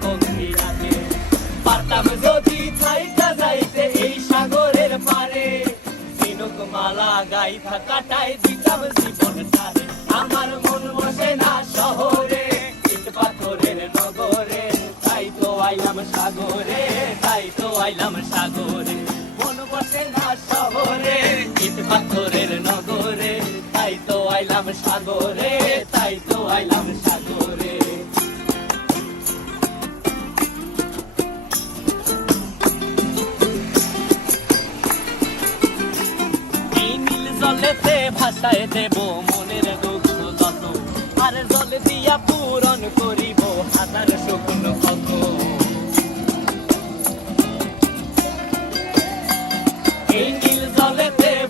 পঙ্খী রাতে পারতাম যদি ছাইটা যাইতে এই সাগরের পারে ঝিনুক মালা গাইথা কাটায় দিতাম জীবনটারে আমার মন বসে না শহরে ইট পাথরের নগরে তাই তো আইলাম সাগরে তাই তো আইলাম সাগরে মন বসে না শহরে ইট পাথরের নগরে তাই তো আইলাম সাগরে তাই তো আইলাম সাগরে এই নীল জলেতে ভাসায় দেব মনের দুঃখ যত আর জল দিয়া পূরণ করিব হাজার শুকনো ক্ষত এই নীল জলেতে